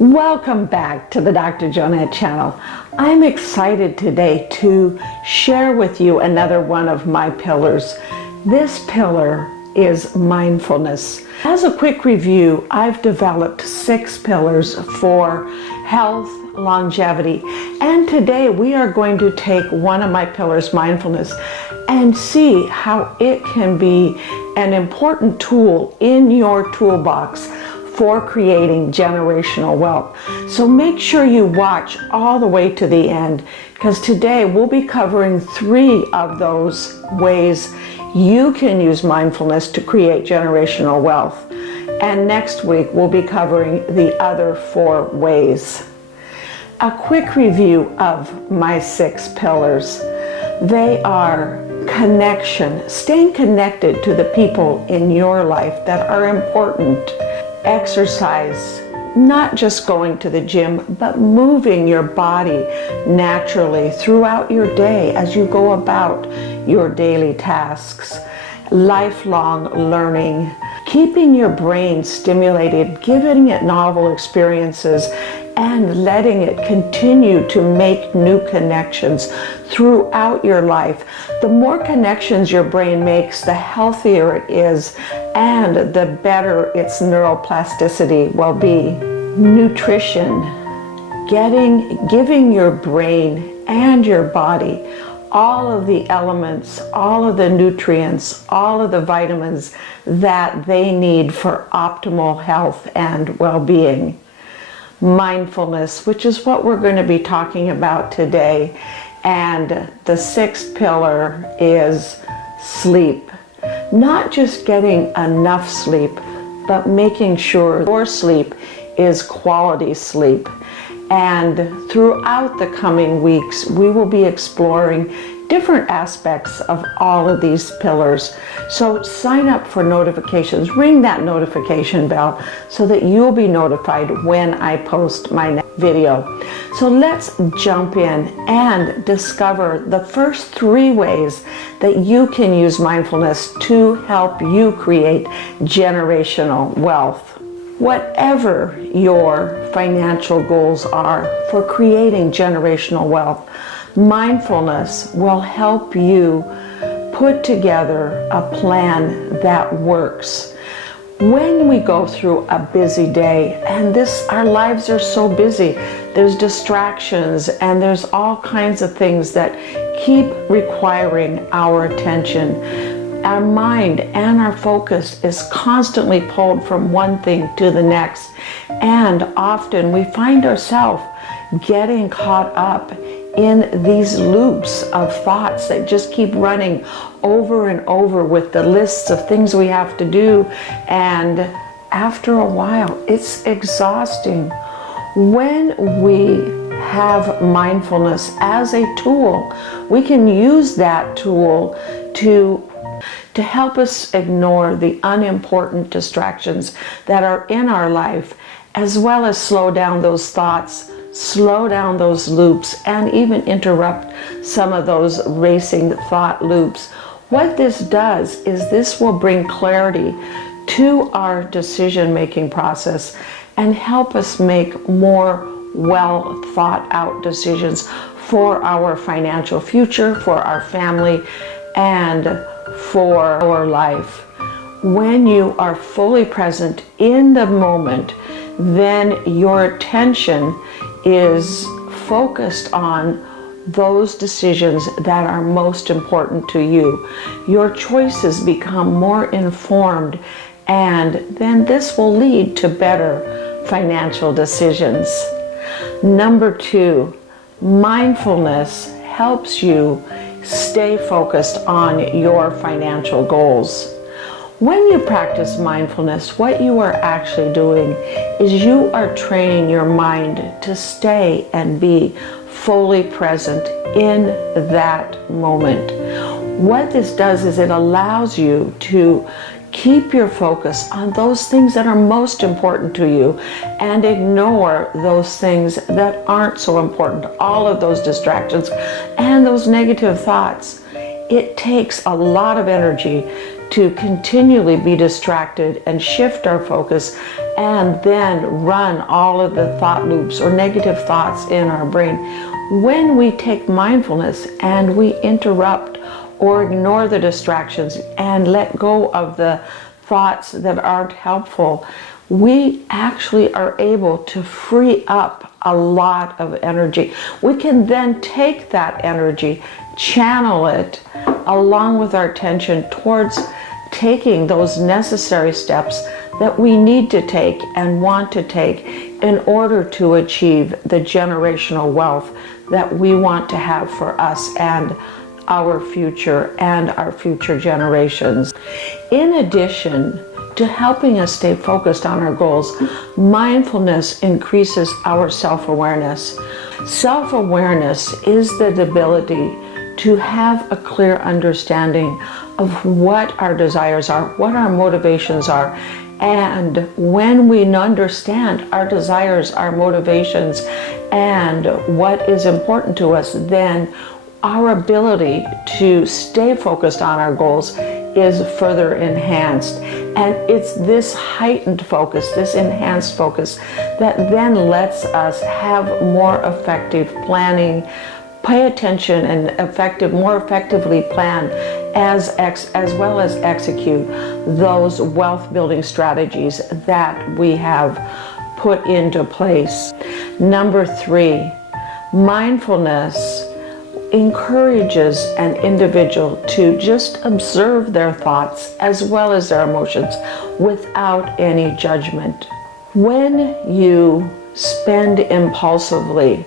Welcome back to the Dr. Jonette channel. I'm excited today to share with you another one of my pillars. This pillar is mindfulness. As a quick review, I've developed 6 pillars for health, longevity, and today we are going to take one of my pillars, mindfulness, and see how it can be an important tool in your toolbox for creating generational wealth. So make sure you watch all the way to the end, because today we'll be covering 3 of those ways you can use mindfulness to create generational wealth. And next week we'll be covering the other 4 ways. A quick review of my 6 pillars. They are connection, staying connected to the people in your life that are important. Exercise, not just going to the gym, but moving your body naturally throughout your day as you go about your daily tasks. Lifelong learning, keeping your brain stimulated, giving it novel experiences, and letting it continue to make new connections throughout your life. The more connections your brain makes, the healthier it is, and the better its neuroplasticity will be. Nutrition, giving your brain and your body all of the elements, all of the nutrients, all of the vitamins that they need for optimal health and well-being. Mindfulness, which is what we're going to be talking about today. And the 6th pillar is sleep. Not just getting enough sleep, but making sure your sleep is quality sleep. And throughout the coming weeks, we will be exploring different aspects of all of these pillars. So sign up for notifications, ring that notification bell so that you'll be notified when I post my next video. So let's jump in and discover the first 3 ways that you can use mindfulness to help you create generational wealth. Whatever your financial goals are for creating generational wealth, mindfulness will help you put together a plan that works. When we go through a busy day, and our lives are so busy, there's distractions and there's all kinds of things that keep requiring our attention. Our mind and our focus is constantly pulled from one thing to the next, and often we find ourselves getting caught up in these loops of thoughts that just keep running over and over with the lists of things we have to do, and after a while it's exhausting. When we have mindfulness as a tool, we can use that tool to help us ignore the unimportant distractions that are in our life, as well as slow down those thoughts, slow down those loops, and even interrupt some of those racing thought loops. What this does is this will bring clarity to our decision-making process and help us make more well thought out decisions for our financial future, for our family, and for our life. When you are fully present in the moment, then your attention is focused on those decisions that are most important to you. Your choices become more informed, and then this will lead to better financial decisions. Number 2, mindfulness helps you stay focused on your financial goals. When you practice mindfulness, what you are actually doing is you are training your mind to stay and be fully present in that moment. What this does is it allows you to keep your focus on those things that are most important to you and ignore those things that aren't so important, all of those distractions and those negative thoughts. It takes a lot of energy to continually be distracted and shift our focus and then run all of the thought loops or negative thoughts in our brain. When we take mindfulness and we interrupt or ignore the distractions and let go of the thoughts that aren't helpful, we actually are able to free up a lot of energy. We can then take that energy, channel it along with our attention towards taking those necessary steps that we need to take and want to take in order to achieve the generational wealth that we want to have for us and our future generations. In addition to helping us stay focused on our goals, mindfulness increases our self-awareness. Self-awareness is the ability to have a clear understanding of what our desires are, what our motivations are. And when we understand our desires, our motivations, and what is important to us, then our ability to stay focused on our goals is further enhanced. And it's this heightened focus, this enhanced focus, that then lets us have more effective planning, pay attention and more effectively plan as well as execute those wealth building strategies that we have put into place. Number 3, mindfulness encourages an individual to just observe their thoughts as well as their emotions without any judgment. When you spend impulsively,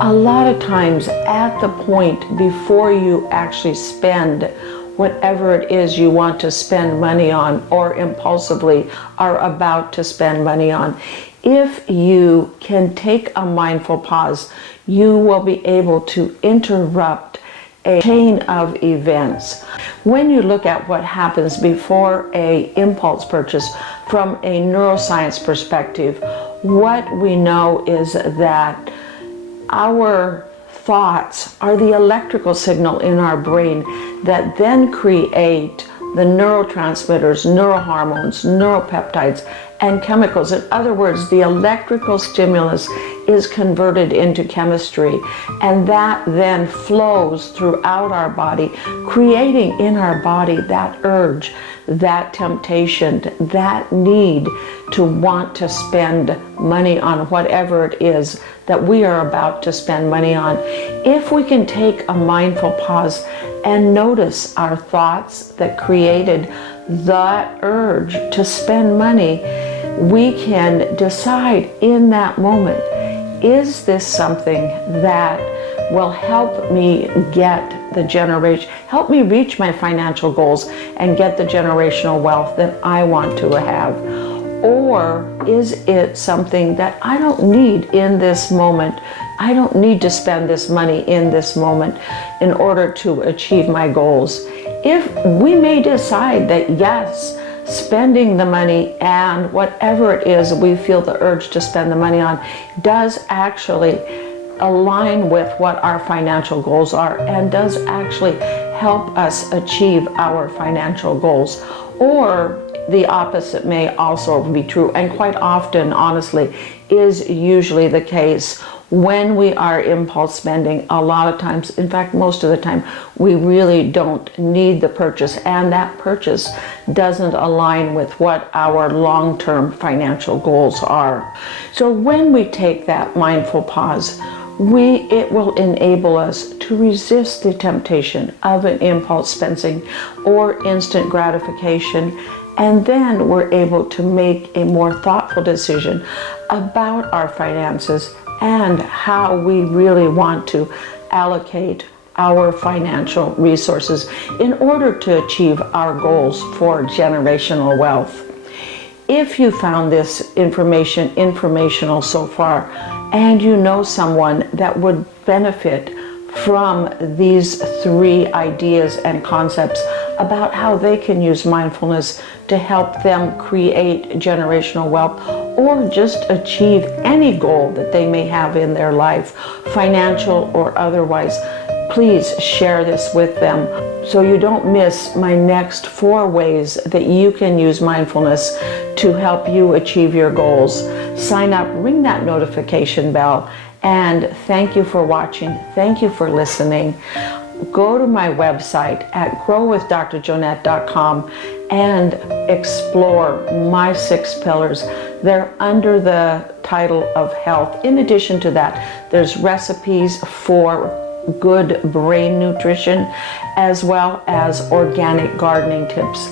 a lot of times at the point before you actually spend whatever it is you want to spend money on or impulsively are about to spend money on, if you can take a mindful pause, you will be able to interrupt a chain of events. When you look at what happens before an impulse purchase from a neuroscience perspective, what we know is that our thoughts are the electrical signal in our brain that then create the neurotransmitters, neurohormones, neuropeptides, and chemicals. In other words, the electrical stimulus is converted into chemistry, and that then flows throughout our body, creating in our body that urge, that temptation, that need to want to spend money on whatever it is that we are about to spend money on. If we can take a mindful pause and notice our thoughts that created that urge to spend money, we can decide in that moment, is this something that will help me help me reach my financial goals and get the generational wealth that I want to have? Or is it something that I don't need in this moment? I don't need to spend this money in this moment in order to achieve my goals. If we may decide that yes, spending the money and whatever it is we feel the urge to spend the money on does actually align with what our financial goals are and does actually help us achieve our financial goals. Or the opposite may also be true, and quite often, honestly, is usually the case. When we are impulse spending, a lot of times, in fact most of the time, we really don't need the purchase, and that purchase doesn't align with what our long-term financial goals are. So when we take that mindful pause, it will enable us to resist the temptation of an impulse spending or instant gratification, and then we're able to make a more thoughtful decision about our finances and how we really want to allocate our financial resources in order to achieve our goals for generational wealth. If you found this information informational so far, and you know someone that would benefit from these 3 ideas and concepts about how they can use mindfulness to help them create generational wealth or just achieve any goal that they may have in their life, financial or otherwise, please share this with them so you don't miss my next 4 ways that you can use mindfulness to help you achieve your goals. Sign up, ring that notification bell, and thank you for watching. Thank you for listening. Go to my website at growwithdrjonette.com and explore my 6 pillars. They're under the title of health. In addition to that, there's recipes for good brain nutrition as well as organic gardening tips.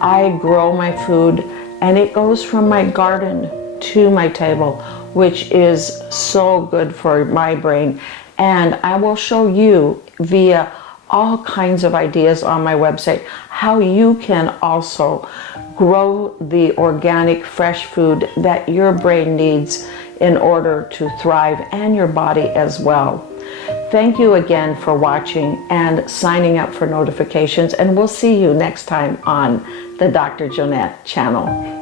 I grow my food and it goes from my garden to my table, which is so good for my brain. And I will show you via all kinds of ideas on my website how you can also grow the organic fresh food that your brain needs in order to thrive, and your body as well. Thank you again for watching and signing up for notifications, and we'll see you next time on the Dr. Jonette channel.